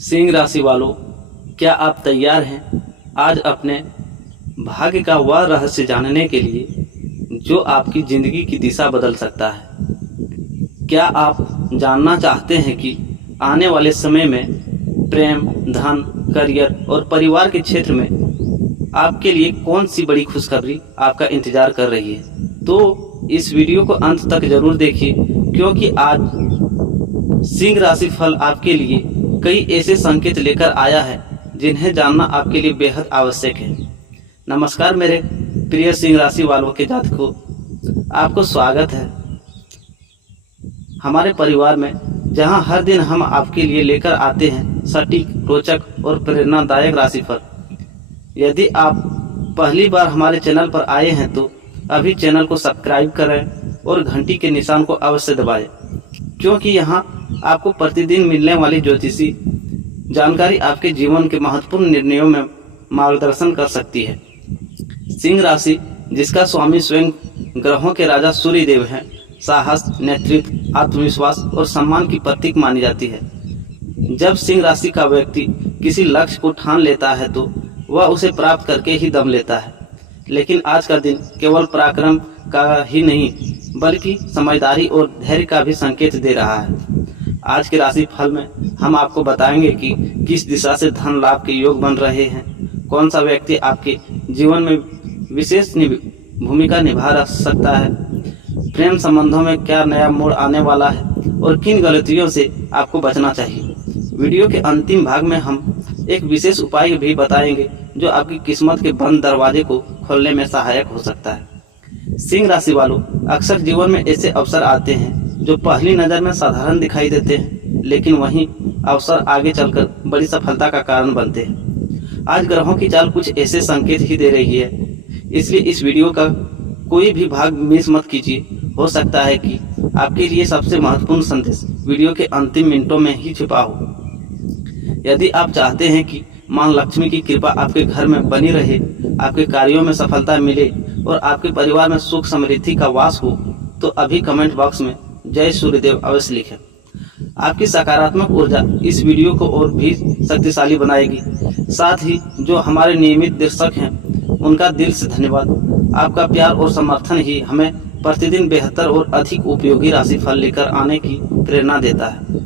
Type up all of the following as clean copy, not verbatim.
सिंह राशि वालों, क्या आप तैयार हैं आज अपने भाग्य का वह रहस्य जानने के लिए जो आपकी ज़िंदगी की दिशा बदल सकता है? क्या आप जानना चाहते हैं कि आने वाले समय में प्रेम, धन, करियर और परिवार के क्षेत्र में आपके लिए कौन सी बड़ी खुशखबरी आपका इंतज़ार कर रही है? तो इस वीडियो को अंत तक जरूर देखिए, क्योंकि आज सिंह राशि फल आपके लिए कई ऐसे संकेत लेकर आया है जिन्हें जानना आपके लिए बेहद आवश्यक है। नमस्कार मेरे प्रिय सिंह राशि वालों के जातकों, आपको स्वागत है हमारे परिवार में, जहां हर दिन हम आपके लिए लेकर आते हैं सटीक, रोचक और प्रेरणादायक राशिफल। यदि आप पहली बार हमारे चैनल पर आए हैं तो अभी चैनल को सब्सक्राइब करें और घंटी के निशान को अवश्य दबाएं, क्योंकि यहाँ आपको प्रतिदिन मिलने वाली ज्योतिषी जानकारी आपके जीवन के महत्वपूर्ण निर्णयों में मार्गदर्शन कर सकती है। सिंह राशि, जिसका स्वामी स्वयं ग्रहों के राजा सूर्य देव हैं, साहस, नेतृत्व, आत्मविश्वास और सम्मान की प्रतीक मानी जाती है। जब सिंह राशि का व्यक्ति किसी लक्ष्य को ठान लेता है तो वह उसे प्राप्त करके ही दम लेता है। लेकिन आज का दिन केवल पराक्रम का ही नहीं बल्कि समझदारी और धैर्य का भी संकेत दे रहा है। आज के राशि फल में हम आपको बताएंगे कि किस दिशा से धन लाभ के योग बन रहे हैं, कौन सा व्यक्ति आपके जीवन में विशेष भूमिका निभा सकता है, प्रेम संबंधों में क्या नया मोड़ आने वाला है और किन गलतियों से आपको बचना चाहिए। वीडियो के अंतिम भाग में हम एक विशेष उपाय भी बताएंगे जो आपकी किस्मत के बंद दरवाजे को खोलने में सहायक हो सकता है। सिंह राशि वालों, अक्सर जीवन में ऐसे अवसर आते हैं जो पहली नज़र में साधारण दिखाई देते हैं, लेकिन वहीं अवसर आगे चलकर बड़ी सफलता का कारण बनते हैं। आज ग्रहों की चाल कुछ ऐसे संकेत ही दे रही है, इसलिए इस वीडियो का कोई भी भाग मिस मत कीजिए। हो सकता है कि आपके लिए सबसे महत्वपूर्ण संदेश वीडियो के अंतिम मिनटों में ही छिपा हो। यदि आप चाहते हैं कि मां लक्ष्मी की कृपा आपके घर में बनी रहे, आपके कार्यों में सफलता मिले और आपके परिवार में सुख समृद्धि का वास हो, तो अभी कमेंट बॉक्स में जय सूर्यदेव अवश्य लिखें। आपकी सकारात्मक ऊर्जा इस वीडियो को और भी शक्तिशाली बनाएगी। साथ ही जो हमारे नियमित दर्शक हैं उनका दिल से धन्यवाद। आपका प्यार और समर्थन ही हमें प्रतिदिन बेहतर और अधिक उपयोगी राशिफल लेकर आने की प्रेरणा देता है।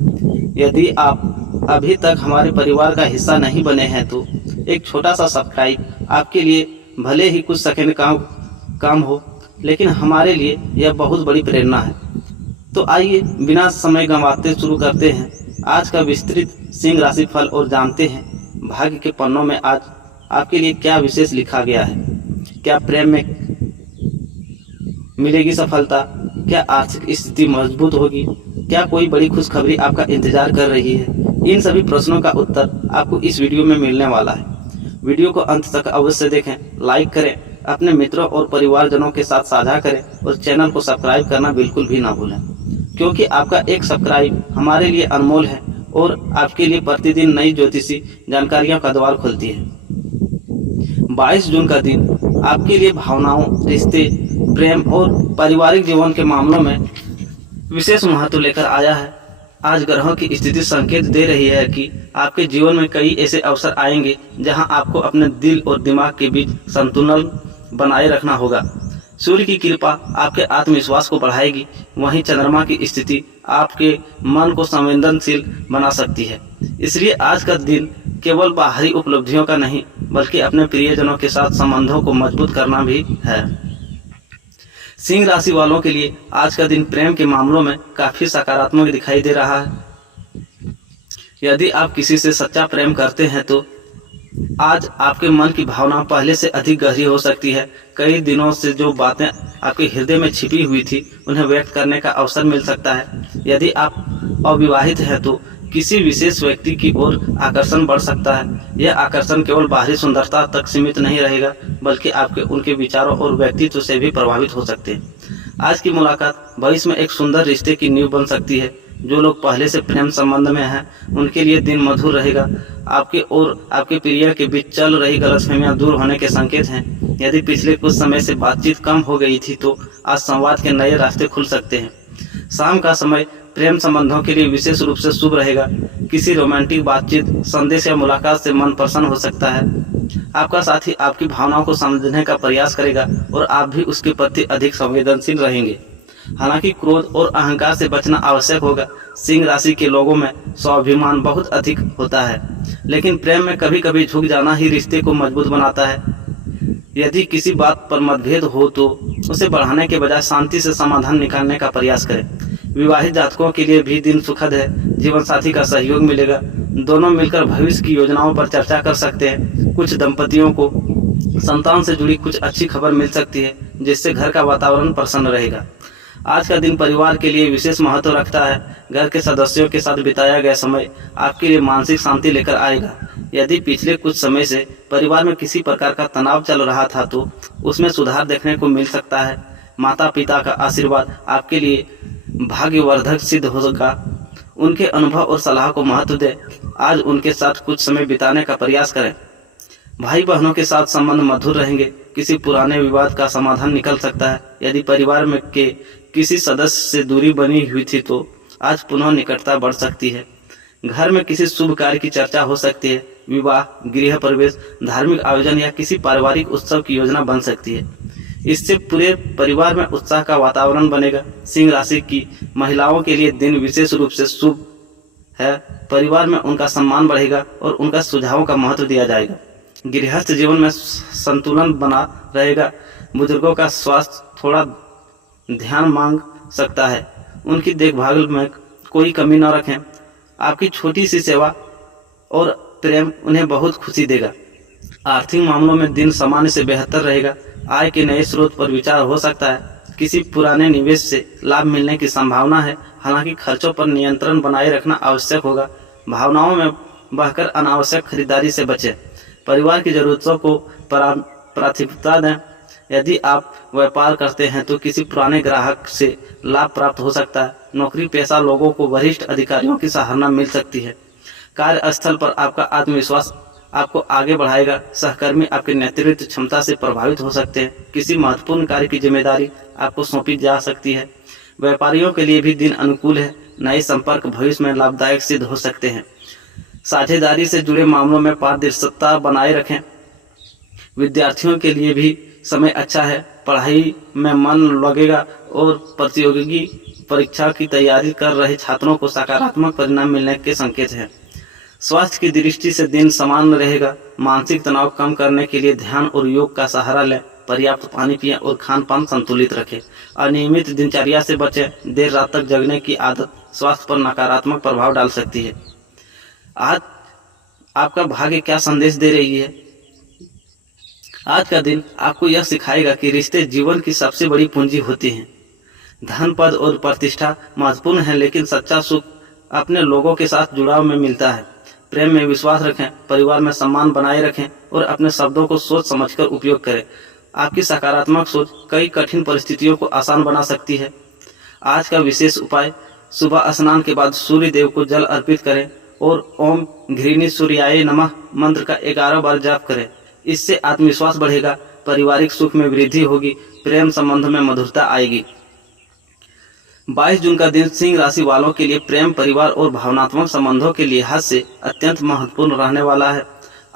यदि आप अभी तक हमारे परिवार का हिस्सा नहीं बने हैं तो एक छोटा सा सब्सक्राइब आपके लिए भले ही कुछ सेकंड काम हो, लेकिन हमारे लिए यह बहुत बड़ी प्रेरणा है। तो आइए बिना समय गंवाते शुरू करते हैं आज का विस्तृत सिंह राशि फल और जानते हैं भाग्य के पन्नों में आज आपके लिए क्या विशेष लिखा गया है। क्या प्रेम में मिलेगी सफलता? क्या आर्थिक स्थिति मजबूत होगी? क्या कोई बड़ी खुशखबरी आपका इंतजार कर रही है? इन सभी प्रश्नों का उत्तर आपको इस वीडियो में मिलने वाला है। वीडियो को अंत तक अवश्य देखें, लाइक करें, अपने मित्रों और परिवारजनों के साथ साझा करें और चैनल को सब्सक्राइब करना बिल्कुल भी ना भूलें, क्योंकि आपका एक सब्सक्राइब हमारे लिए अनमोल है और आपके लिए प्रतिदिन नई ज्योतिषी जानकारियों का द्वार खोलती है। 22 जून का दिन आपके लिए भावनाओं, रिश्ते, प्रेम और पारिवारिक जीवन के मामलों में विशेष महत्व लेकर आया है। आज ग्रहों की स्थिति संकेत दे रही है कि आपके जीवन में कई ऐसे अवसर आएंगे जहां आपको अपने दिल और दिमाग के बीच संतुलन बनाए रखना होगा। सूर्य की कृपा आपके आत्मविश्वास को बढ़ाएगी, वहीं चंद्रमा की स्थिति आपके मन को संवेदनशील बना सकती है। इसलिए आज का दिन केवल बाहरी उपलब्धियों का नहीं बल्कि अपने प्रियजनों के साथ संबंधों को मजबूत करना भी है। सिंह राशि वालों के लिए आज का दिन प्रेम के मामलों में काफी सकारात्मक दिखाई दे रहा है। यदि आप किसी से सच्चा प्रेम करते हैं तो आज आपके मन की भावना पहले से अधिक गहरी हो सकती है। कई दिनों से जो बातें आपके हृदय में छिपी हुई थी उन्हें व्यक्त करने का अवसर मिल सकता है। यदि आप अविवाहित हैं तो किसी विशेष व्यक्ति की ओर आकर्षण बढ़ सकता है। यह आकर्षण केवल बाहरी सुंदरता तक सीमित नहीं रहेगा बल्कि आपके उनके विचारों और व्यक्तित्व से भी प्रभावित हो सकते हैं। आज की मुलाकात भविष्य में एक सुंदर रिश्ते की नींव बन सकती है। जो लोग पहले से प्रेम संबंध में हैं उनके लिए दिन मधुर रहेगा। आपके और आपके प्रिय के बीच चल रही गलतफहमियां दूर होने के संकेत हैं। यदि पिछले कुछ समय से बातचीत कम हो गई थी तो आज संवाद के नए रास्ते खुल सकते हैं। शाम का समय प्रेम संबंधों के लिए विशेष रूप से शुभ रहेगा। किसी रोमांटिक बातचीत, संदेश या मुलाकात से मन प्रसन्न हो सकता है। आपका साथी आपकी भावनाओं को समझने का प्रयास करेगा और आप भी उसके प्रति अधिक संवेदनशील रहेंगे। हालांकि क्रोध और अहंकार से बचना आवश्यक होगा। सिंह राशि के लोगों में स्वाभिमान बहुत अधिक होता है, लेकिन प्रेम में कभी कभी झुक जाना ही रिश्ते को मजबूत बनाता है। यदि किसी बात पर मतभेद हो तो उसे बढ़ाने के बजाय शांति से समाधान निकालने का प्रयास करें। विवाहित जातकों के लिए भी दिन सुखद है। जीवन साथी का सहयोग मिलेगा। दोनों मिलकर भविष्य की योजनाओं पर चर्चा कर सकते हैं। कुछ दंपतियों को संतान से जुड़ी कुछ अच्छी खबर मिल सकती है, जिससे घर का वातावरण प्रसन्न रहेगा। आज का दिन परिवार के लिए विशेष महत्व रखता है। घर के सदस्यों के साथ बिताया गया समय आपके लिए मानसिक शांति लेकर आएगा। यदि पिछले कुछ समय से परिवार में किसी प्रकार का तनाव चल रहा था तो उसमें सुधार देखने को मिल सकता है। माता पिता का आशीर्वाद आपके लिए भाग्यवर्धक सिद्ध होगा। उनके अनुभव और सलाह को महत्व दें। आज उनके साथ कुछ समय बिताने का प्रयास करें। भाई बहनों के साथ संबंध मधुर रहेंगे। किसी पुराने विवाद का समाधान निकल सकता है। यदि परिवार में के किसी सदस्य से दूरी बनी हुई थी तो आज पुनः निकटता बढ़ सकती है। घर में किसी शुभ कार्य की चर्चा हो सकती है। विवाह, गृह प्रवेश, धार्मिक आयोजन या किसी पारिवारिक उत्सव की योजना बन सकती है। इससे पूरे परिवार में उत्साह का वातावरण बनेगा। सिंह राशि की महिलाओं के लिए दिन विशेष रूप से शुभ है। परिवार में उनका सम्मान बढ़ेगा और उनका सुझावों का महत्व दिया जाएगा। गृहस्थ जीवन में संतुलन बना रहेगा। बुजुर्गों का स्वास्थ्य थोड़ा ध्यान मांग सकता है। उनकी देखभाल में कोई कमी न रखें। आपकी छोटी सी सेवा और प्रेम उन्हें बहुत खुशी देगा। आर्थिक मामलों में दिन सामान्य से बेहतर रहेगा। आय के नए स्रोत पर विचार हो सकता है। किसी पुराने निवेश से लाभ मिलने की संभावना है। हालांकि खर्चों पर नियंत्रण बनाए रखना आवश्यक होगा। भावनाओं में बहकर अनावश्यक खरीदारी से बचें। परिवार की जरूरतों को प्राथमिकता दें। यदि आप व्यापार करते हैं तो किसी पुराने ग्राहक से लाभ प्राप्त हो सकता है। नौकरी पेशा लोगों को वरिष्ठ अधिकारियों की सराहना मिल सकती है। कार्यस्थल पर आपका आत्मविश्वास आपको आगे बढ़ाएगा। सहकर्मी आपके नेतृत्व क्षमता से प्रभावित हो सकते हैं। किसी महत्वपूर्ण कार्य की जिम्मेदारी आपको सौंपी जा सकती है। व्यापारियों के लिए भी दिन अनुकूल है। नए संपर्क भविष्य में लाभदायक सिद्ध हो सकते हैं। साझेदारी से जुड़े मामलों में पारदर्शिता बनाए रखें। विद्यार्थियों के लिए भी समय अच्छा है। पढ़ाई में मन लगेगा और प्रतियोगी परीक्षा की तैयारी कर रहे छात्रों को सकारात्मक परिणाम मिलने के संकेत हैं। स्वास्थ्य की दृष्टि से दिन सामान्य रहेगा। मानसिक तनाव कम करने के लिए ध्यान और योग का सहारा लें। पर्याप्त पानी पिएं और खान पान संतुलित रखें। अनियमित दिनचर्या से बचें। देर रात तक जगने की आदत स्वास्थ्य पर नकारात्मक प्रभाव डाल सकती है। आज आपका भाग्य क्या संदेश दे रही है? आज का दिन आपको यह सिखाएगा कि रिश्ते जीवन की सबसे बड़ी पूंजी होती हैं। धन, पद और प्रतिष्ठा महत्वपूर्ण है, लेकिन सच्चा सुख अपने लोगों के साथ जुड़ाव में मिलता है। प्रेम में विश्वास रखें, परिवार में सम्मान बनाए रखें और अपने शब्दों को सोच समझकर उपयोग करें। आपकी सकारात्मक सोच कई कठिन परिस्थितियों को आसान बना सकती है। आज का विशेष उपाय, सुबह स्नान के बाद सूर्य देव को जल अर्पित करें और ओम घृणी सूर्याय नमः मंत्र का 11 बार जाप करें। इससे आत्मविश्वास बढ़ेगा, पारिवारिक सुख में वृद्धि होगी, प्रेम संबंध में मधुरता आएगी। 22 जून का दिन सिंह राशि वालों के लिए प्रेम, परिवार और भावनात्मक संबंधों के लिहाज से अत्यंत महत्वपूर्ण रहने वाला है।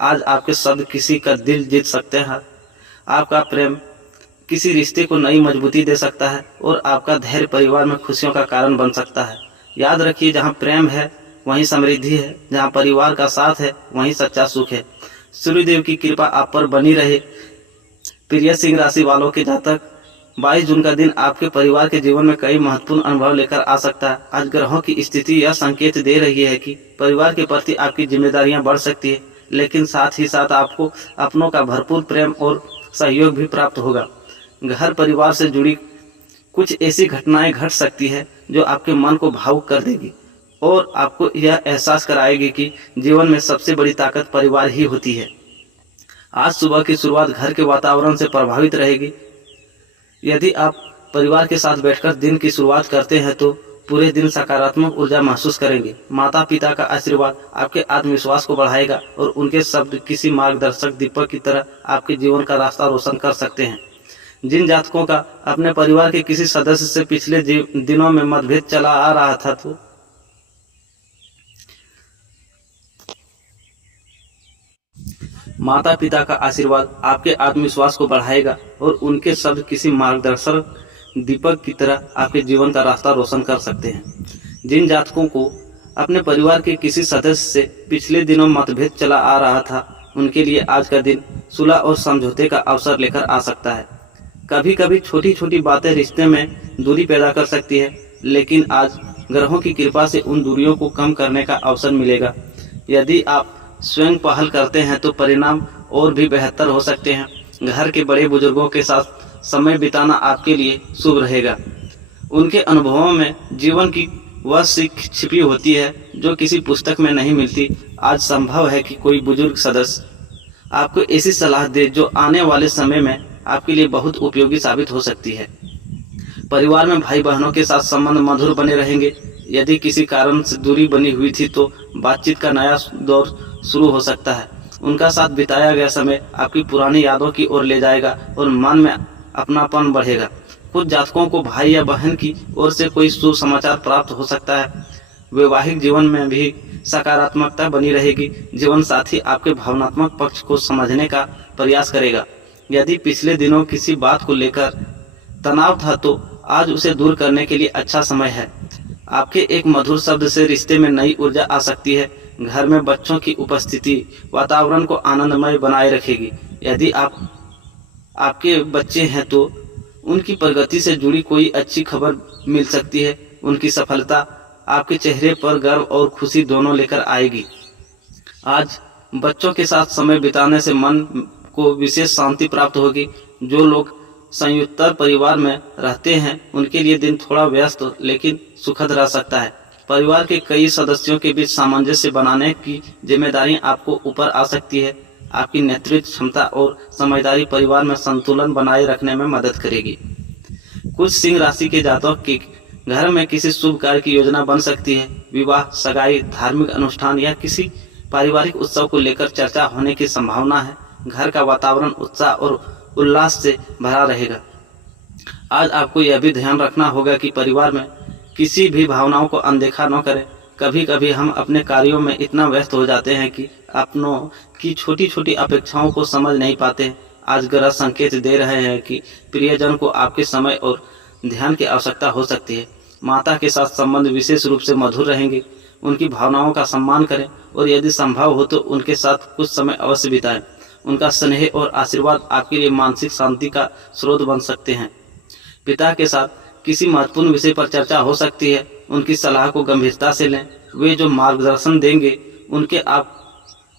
आज आपके शब्द किसी का दिल जीत सकते हैं। आपका प्रेम किसी रिश्ते को नई मजबूती दे सकता है और आपका धैर्य परिवार में खुशियों का कारण बन सकता है। याद रखिए, जहाँ प्रेम है वहीं समृद्धि है। जहाँ परिवार का साथ है वहीं सच्चा सुख है। सूर्यदेव की कृपा आप पर बनी रहे। प्रिय सिंह राशि वालों के जातक, 22 जून का दिन आपके परिवार के जीवन में कई महत्वपूर्ण अनुभव लेकर आ सकता है। आज ग्रहों की स्थिति यह संकेत दे रही है कि परिवार के प्रति आपकी जिम्मेदारियां बढ़ सकती है, लेकिन साथ ही साथ आपको अपनों का भरपूर प्रेम और सहयोग भी प्राप्त होगा। घर परिवार से जुड़ी कुछ ऐसी घटनाएं घट सकती है जो आपके मन को भावुक कर देगी और आपको यह एहसास कराएगी कि जीवन में सबसे बड़ी ताकत परिवार ही होती है। आज सुबह की शुरुआत घर के वातावरण से प्रभावित रहेगी। यदि आप परिवार के साथ बैठकर दिन की शुरुआत करते हैं तो पूरे दिन सकारात्मक ऊर्जा महसूस करेंगे। माता पिता का आशीर्वाद आपके आत्मविश्वास को बढ़ाएगा और उनके शब्द किसी मार्गदर्शक दीपक की तरह आपके जीवन का रास्ता रोशन कर सकते हैं। जिन जातकों का अपने परिवार के किसी सदस्य से पिछले दिनों में मतभेद चला आ रहा था, तो माता पिता का आशीर्वाद आपके आत्मविश्वास को बढ़ाएगा और उनके शब्द किसी मार्गदर्शक दीपक की तरह आपके जीवन का रास्ता रोशन कर सकते हैं। जिन जातकों को अपने परिवार के किसी सदस्य से पिछले दिनों मतभेद चला आ रहा था, उनके लिए आज का दिन सुलह और समझौते का अवसर लेकर आ सकता है। कभी कभी छोटी छोटी बातें रिश्ते में दूरी पैदा कर सकती है, लेकिन आज ग्रहों की कृपा से उन दूरियों को कम करने का अवसर मिलेगा। यदि आप स्वयं पहल करते हैं तो परिणाम और भी बेहतर हो सकते हैं। घर के बड़े बुजुर्गों के साथ समय बिताना आपके लिए शुभ रहेगा। उनके अनुभवों में जीवन की वह सीख छिपी होती है जो किसी पुस्तक में नहीं मिलती। आज संभव है कि कोई बुजुर्ग सदस्य आपको ऐसी सलाह दे जो आने वाले समय में आपके लिए बहुत उपयोगी साबित हो सकती है। परिवार में भाई बहनों के साथ संबंध मधुर बने रहेंगे। यदि किसी कारण से दूरी बनी हुई थी तो बातचीत का नया दौर शुरू हो सकता है। उनका साथ बिताया गया समय आपकी पुरानी यादों की ओर ले जाएगा और मन में अपनापन बढ़ेगा। कुछ जातकों को भाई या बहन की ओर से कोई शुभ समाचार प्राप्त हो सकता है। वैवाहिक जीवन में भी सकारात्मकता बनी रहेगी। जीवन साथी आपके भावनात्मक पक्ष को समझने का प्रयास करेगा। यदि पिछले दिनों किसी बात को लेकर तनाव था तो आज उसे दूर करने के लिए अच्छा समय है। आपके एक मधुर शब्द से रिश्ते में नई ऊर्जा आ सकती है। घर में बच्चों की उपस्थिति वातावरण को आनंदमय बनाए रखेगी। यदि आपके बच्चे हैं तो उनकी प्रगति से जुड़ी कोई अच्छी खबर मिल सकती है। उनकी सफलता आपके चेहरे पर गर्व और खुशी दोनों लेकर आएगी। आज बच्चों के साथ समय बिताने से मन को विशेष शांति प्राप्त होगी। जो लोग संयुक्त परिवार में रहते हैं उनके लिए दिन थोड़ा व्यस्त लेकिन सुखद रह सकता है। परिवार के कई सदस्यों के बीच सामंजस्य बनाने की जिम्मेदारी आपको ऊपर आ सकती है। आपकी नेतृत्व क्षमता और समझदारी परिवार में संतुलन बनाए रखने में मदद करेगी। कुछ सिंह राशि के जातकों के घर में किसी शुभ कार्य की योजना बन सकती है। विवाह, सगाई, धार्मिक अनुष्ठान या किसी पारिवारिक उत्सव को लेकर चर्चा होने की संभावना है। घर का वातावरण उत्साह और उल्लास से भरा रहेगा। आज आपको यह भी ध्यान रखना होगा कि परिवार में किसी भी भावनाओं को अनदेखा न करें। कभी कभी हम अपने कार्यों में इतना व्यस्त हो जाते हैं कि अपनों की छोटी छोटी अपेक्षाओं को समझ नहीं पाते। आज ग्रह संकेत दे रहे हैं कि प्रियजन को आपके समय और ध्यान की आवश्यकता हो सकती है। माता के साथ संबंध विशेष रूप से मधुर रहेंगे। उनकी भावनाओं का सम्मान करें और यदि संभव हो तो उनके साथ कुछ समय अवश्य बिताएं। उनका स्नेह और आशीर्वाद आपके लिए मानसिक शांति का स्रोत बन सकते हैं। पिता के साथ किसी महत्वपूर्ण विषय पर चर्चा हो सकती है। उनकी सलाह को गंभीरता से लें। वे जो मार्गदर्शन देंगे उनके आप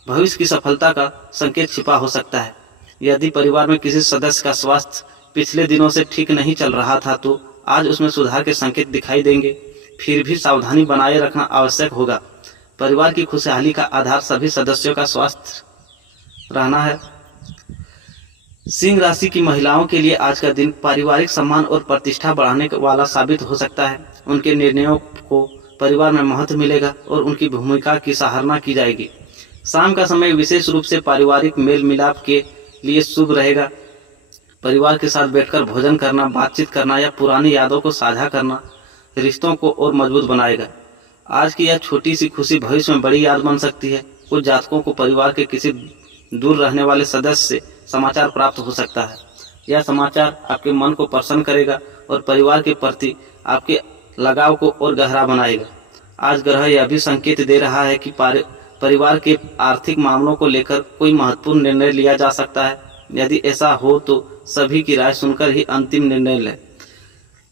भविष्य की सफलता का संकेत छिपा हो सकता है। यदि परिवार में किसी सदस्य का स्वास्थ्य पिछले दिनों से ठीक नहीं चल रहा था तो आज उसमें सुधार के संकेत दिखाई देंगे। फिर भी सावधानी बनाए रखना आवश्यक होगा। परिवार की खुशहाली का आधार सभी सदस्यों का स्वास्थ्य रहना है। सिंह राशि की महिलाओं के लिए आज का दिन पारिवारिक सम्मान और प्रतिष्ठा बढ़ाने वाला साबित हो सकता है। उनके निर्णयों को परिवार में महत्व मिलेगा और उनकी भूमिका की सराहना की जाएगी। शाम का समय विशेष रूप से पारिवारिक मेल मिलाप के लिए शुभ रहेगा। परिवार के साथ बैठकर भोजन करना, बातचीत करना या पुरानी यादों को साझा करना रिश्तों को और मजबूत बनाएगा। आज की यह छोटी सी खुशी भविष्य में बड़ी याद बन सकती है। कुछ जातकों को परिवार के किसी दूर रहने वाले सदस्य से समाचार प्राप्त हो सकता है। यह समाचार आपके मन को प्रसन्न करेगा और परिवार के प्रति आपके लगाव को और गहरा बनाएगा। आज ग्रह यह भी संकेत दे रहा है कि परिवार के आर्थिक मामलों को लेकर कोई महत्वपूर्ण निर्णय लिया जा सकता है। यदि ऐसा हो तो सभी की राय सुनकर ही अंतिम निर्णय लें।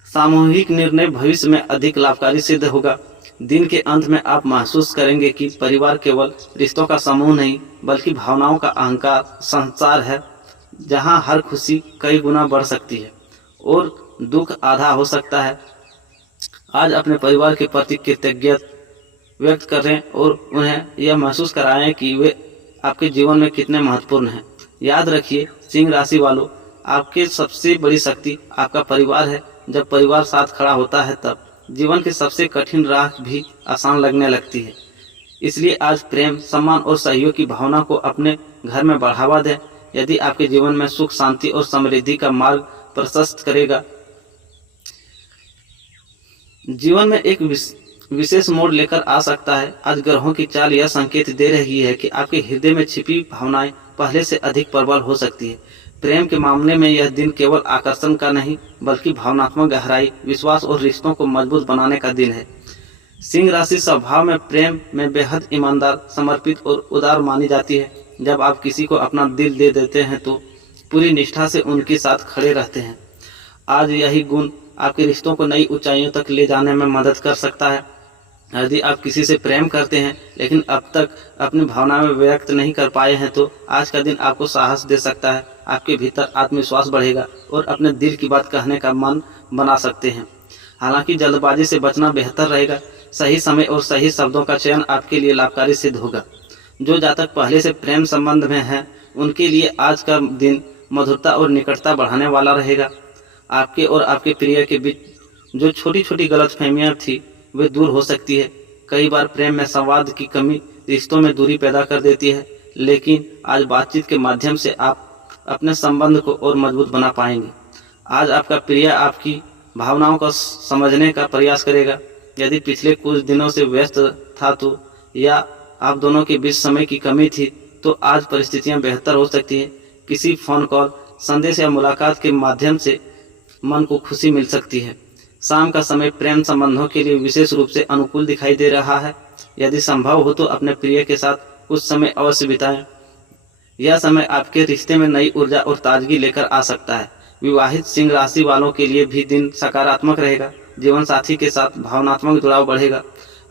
सामूहिक निर्णय भविष्य में अधिक लाभकारी सिद्ध होगा। दिन के अंत में आप महसूस करेंगे कि परिवार केवल रिश्तों का समूह नहीं बल्कि भावनाओं का अहंकार संसार है, जहां हर खुशी कई गुना बढ़ सकती है और दुख आधा हो सकता है। आज अपने परिवार के प्रति कृतज्ञता व्यक्त करें और उन्हें यह महसूस कराएं कि वे आपके जीवन में कितने महत्वपूर्ण हैं। याद रखिए सिंह राशि वालों, आपके सबसे बड़ी शक्ति आपका परिवार है। जब परिवार साथ खड़ा होता है तब जीवन की सबसे कठिन राह भी आसान लगने लगती है। इसलिए आज प्रेम, सम्मान और सहयोग की भावना को अपने घर में बढ़ावा दें। यदि आपके जीवन में सुख, शांति और समृद्धि का मार्ग प्रशस्त करेगा। जीवन में एक विशेष मोड़ लेकर आ सकता है। आज ग्रहों की चाल यह संकेत दे रही है कि आपके हृदय में छिपी भावनाएं पहले से अधिक प्रबल हो सकती है। प्रेम के मामले में यह दिन केवल आकर्षण का नहीं बल्कि भावनात्मक गहराई, विश्वास और रिश्तों को मजबूत बनाने का दिन है। सिंह राशि स्वभाव में प्रेम में बेहद ईमानदार, समर्पित और उदार मानी जाती है। जब आप किसी को अपना दिल दे देते हैं तो पूरी निष्ठा से उनके साथ खड़े रहते हैं। आज यही गुण आपके रिश्तों को नई ऊंचाइयों तक ले जाने में मदद कर सकता है। यदि आप किसी से प्रेम करते हैं लेकिन अब तक अपनी भावनाएं व्यक्त नहीं कर पाए हैं तो आज का दिन आपको साहस दे सकता है। आपके भीतर आत्मविश्वास बढ़ेगा और अपने दिल की बात कहने का मन बना सकते हैं। हालांकि जल्दबाजी से बचना बेहतर रहेगा। सही समय और सही शब्दों का चयन आपके लिए लाभकारी सिद्ध होगा। जो जातक पहले से प्रेम संबंध में हैं उनके लिए आज का दिन मधुरता और निकटता बढ़ाने वाला रहेगा। आपके और आपके प्रिय के बीच जो छोटी छोटी गलतफहमियां थी वे दूर हो सकती है। कई बार प्रेम में संवाद की कमी रिश्तों में दूरी पैदा कर देती है, लेकिन आज बातचीत के माध्यम से आप अपने संबंध को और मजबूत बना पाएंगे। आज आपका प्रिय आपकी भावनाओं को समझने का प्रयास करेगा। यदि पिछले कुछ दिनों से व्यस्त था तो या आप दोनों के बीच समय की कमी थी तो आज परिस्थितियां बेहतर हो सकती हैं। किसी फोन कॉल, संदेश या मुलाकात के माध्यम से मन को खुशी मिल सकती है। शाम का समय प्रेम संबंधों के लिए विशेष रूप से अनुकूल दिखाई दे रहा है। यदि संभव हो तो अपने प्रिय के साथ कुछ समय अवश्य बिताएं। यह समय आपके रिश्ते में नई ऊर्जा और ताजगी लेकर आ सकता है। विवाहित सिंह राशि वालों के लिए भी दिन सकारात्मक रहेगा। जीवन साथी के साथ भावनात्मक जुड़ाव बढ़ेगा।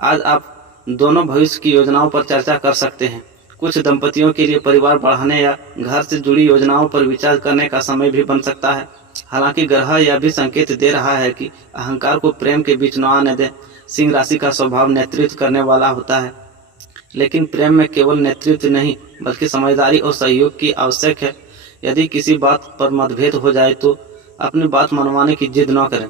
आज आप दोनों भविष्य की योजनाओं पर चर्चा कर सकते हैं। कुछ दंपतियों के लिए परिवार बढ़ाने या घर से जुड़ी योजनाओं पर विचार करने का समय भी बन सकता है। हालांकि ग्रह यह भी संकेत दे रहा है कि अहंकार को प्रेम के बीच न आने दें। सिंह राशि का स्वभाव नेतृत्व करने वाला होता है, लेकिन प्रेम में केवल नेतृत्व नहीं बल्कि समझदारी और सहयोग की आवश्यक है। यदि किसी बात पर मतभेद हो जाए तो अपनी बात मनवाने की जिद न करें।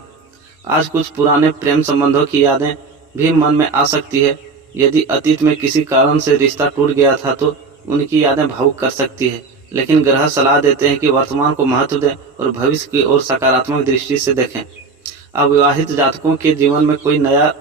आज कुछ पुराने प्रेम संबंधों की यादें भी मन में आ सकती है। यदि अतीत में किसी कारण से रिश्ता टूट गया था तो उनकी यादें भावुक कर सकती है, लेकिन ग्रह सलाह देते हैं कि वर्तमान को महत्व दें और भविष्य की ओर सकारात्मक दृष्टि से देखें। अविवाहित जातकों के जीवन में कोई नया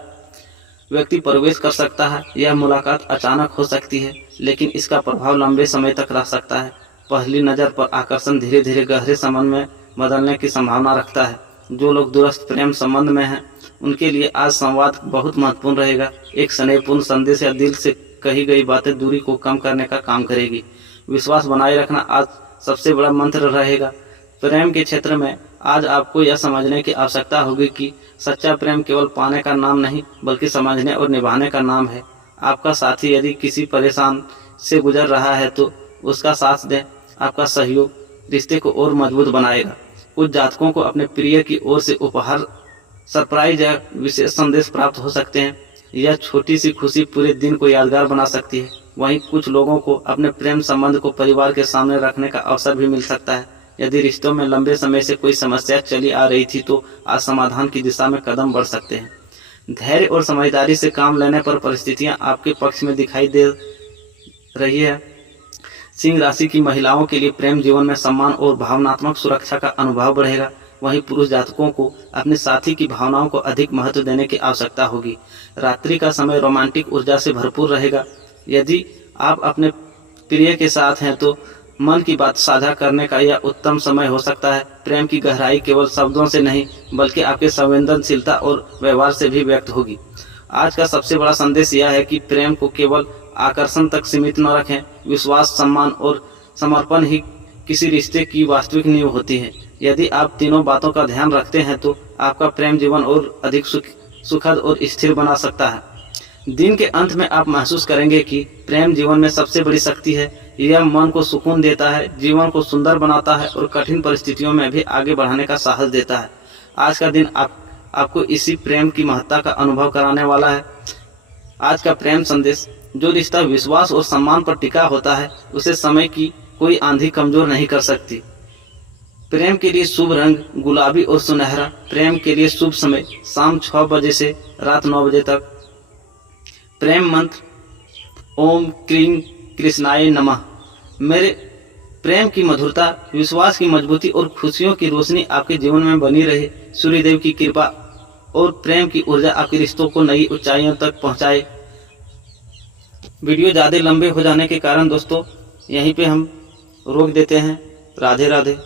व्यक्ति प्रवेश कर सकता है। यह मुलाकात अचानक हो सकती है, लेकिन इसका प्रभाव लंबे समय तक रह सकता है। पहली नज़र पर आकर्षण धीरे धीरे गहरे संबंध में बदलने की संभावना रखता है। जो लोग दूरस्थ प्रेम संबंध में हैं उनके लिए आज संवाद बहुत महत्वपूर्ण रहेगा। एक स्नेहपूर्ण संदेश या दिल से कही गई बातें दूरी को कम करने का काम करेगी। विश्वास बनाए रखना आज सबसे बड़ा मंत्र रहेगा। प्रेम के क्षेत्र में आज आपको यह समझने की आवश्यकता होगी कि सच्चा प्रेम केवल पाने का नाम नहीं बल्कि समझने और निभाने का नाम है। आपका साथी यदि किसी परेशान से गुजर रहा है तो उसका साथ दें। आपका सहयोग रिश्ते को और मजबूत बनाएगा। कुछ जातकों को अपने प्रिय की ओर से उपहार, सरप्राइज या विशेष संदेश प्राप्त हो सकते हैं। यह छोटी सी खुशी पूरे दिन को यादगार बना सकती है। वहीं कुछ लोगों को अपने प्रेम संबंध को परिवार के सामने रखने का अवसर भी मिल सकता है। यदि रिश्तों में लंबे समय से कोई समस्या चली आ रही थी तो आज समाधान की दिशा में कदम बढ़ सकते हैं। धैर्य और समझदारी से काम लेने पर परिस्थितियां आपके पक्ष में दिखाई दे रही है। सिंह राशि की महिलाओं के लिए प्रेम जीवन में सम्मान और भावनात्मक सुरक्षा का अनुभव बढ़ेगा। वहीं पुरुष जातकों को अपने साथी की भावनाओं को अधिक महत्व देने की आवश्यकता होगी। रात्रि का समय रोमांटिक ऊर्जा से भरपूर रहेगा। यदि आप अपने प्रिय के साथ हैं तो मन की बात साझा करने का यह उत्तम समय हो सकता है। प्रेम की गहराई केवल शब्दों से नहीं बल्कि आपके संवेदनशीलता और व्यवहार से भी व्यक्त होगी। आज का सबसे बड़ा संदेश यह है कि प्रेम को केवल आकर्षण तक सीमित न रखें। विश्वास, सम्मान और समर्पण ही किसी रिश्ते की वास्तविक नींव होती है। यदि आप तीनों बातों का ध्यान रखते हैं तो आपका प्रेम जीवन और अधिक सुखद और स्थिर बना सकता है। दिन के अंत में आप महसूस करेंगे कि प्रेम जीवन में सबसे बड़ी शक्ति है। यह मन को सुकून देता है, जीवन को सुंदर बनाता है और कठिन परिस्थितियों में भी आगे बढ़ने का साहस देता है। आज का दिन आपको इसी प्रेम की महत्ता का अनुभव कराने वाला है। आज का प्रेम संदेश: जो रिश्ता विश्वास और सम्मान पर टिका होता है उसे समय की कोई आंधी कमजोर नहीं कर सकती। प्रेम के लिए शुभ रंग गुलाबी और सुनहरा। प्रेम के लिए शुभ समय शाम 6 बजे से रात 9 बजे तक। प्रेम मंत्र: ओम क्लीं कृष्णाय नमः। मेरे प्रेम की मधुरता, विश्वास की मजबूती और खुशियों की रोशनी आपके जीवन में बनी रहे। सूर्यदेव की कृपा और प्रेम की ऊर्जा आपके रिश्तों को नई ऊंचाइयों तक पहुंचाए। वीडियो ज़्यादा लंबे हो जाने के कारण दोस्तों यहीं पे हम रोक देते हैं। राधे राधे।